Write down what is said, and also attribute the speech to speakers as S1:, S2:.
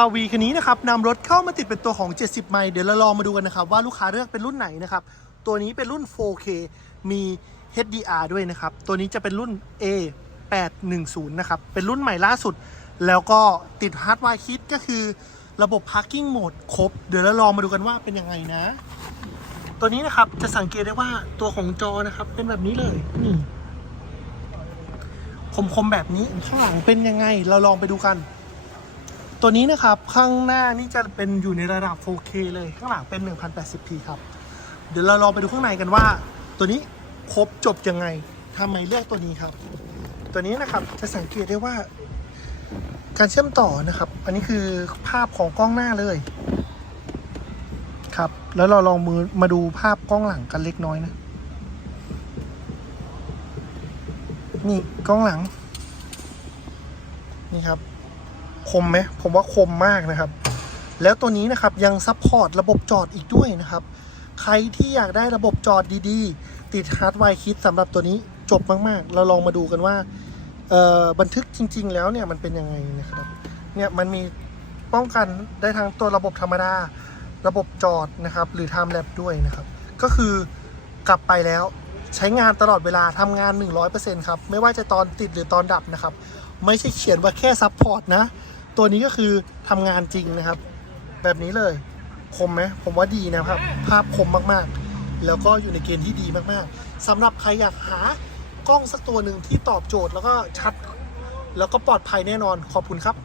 S1: RV คันนี้นะครับนำรถเข้ามาติดเป็นตัวของ 70 ไมล์เดี๋ยวเราลองมาดูกันนะครับ ว่าลูกค้าเลือกเป็นรุ่นไหนนะครับ ตัวนี้เป็นรุ่น 4K มี HDR ด้วยนะครับ ตัวนี้จะเป็นรุ่น A 810 นะครับ เป็นรุ่นใหม่ล่าสุด แล้วก็ติดฮาร์ดไวร์คิดก็คือระบบ Parking Mode ครบ เดี๋ยวเราลองมาดูกันว่าเป็นยังไงนะ ตัวนี้นะครับจะสังเกตได้ว่าตัวของจอนะครับ เป็นแบบนี้เลยนี่คมๆแบบนี้ข้างหลังเป็นยังไง เราลองไปดูกัน ตัวนี้นะครับ ข้างหน้านี่จะเป็นอยู่ในระดับ 4K เลยข้างหลังเป็น 1080p ครับ เดี๋ยวเราลองไปดูข้างในกันว่า ตัวนี้ครบจบยังไงทำไมเลือกตัวนี้ครับ ตัวนี้นะครับจะสังเกตได้ว่า การเชื่อมต่อนะครับ อันนี้คือภาพของกล้องหน้าเลยครับ แล้วเราลองมือมาดูภาพกล้องหลังกันเล็กน้อยนะ นี่กล้องหลัง นี่ครับ คมไหมผมว่าคมมากนะครับ แล้วตัวนี้นะครับยังซัพพอร์ตระบบจอดอีกด้วยนะครับ ใครที่อยากได้ระบบจอดดีๆ ติดฮาร์ดไวร์คิดสำหรับตัวนี้จบมากๆ เราลองมาดูกันว่าบันทึกจริง ๆ แล้วเนี่ยมันเป็นยังไงนะครับ เนี่ยมันมีป้องกันได้ทั้งตัวระบบธรรมดา ระบบจอดนะครับ หรือ Time Lap ด้วยนะครับ ก็คือกลับไปแล้วใช้งานตลอดเวลาทำงาน 100%ครับ ไม่ว่าจะตอนติดหรือตอนดับนะครับ ไม่ใช่เขียนว่าแค่ซับพอร์ตนะ ตัวนี้ก็คือทำงานจริงนะครับ แบบนี้เลยคมไหมผมว่าดีนะครับ ภาพคมมากๆ แล้วก็อยู่ในเกณฑ์ที่ดีมากๆสำหรับใครอยากหากล้องสักตัวหนึ่งที่ตอบโจทย์แล้วก็ชัด แล้วก็ปลอดภัยแน่นอนขอบคุณครับ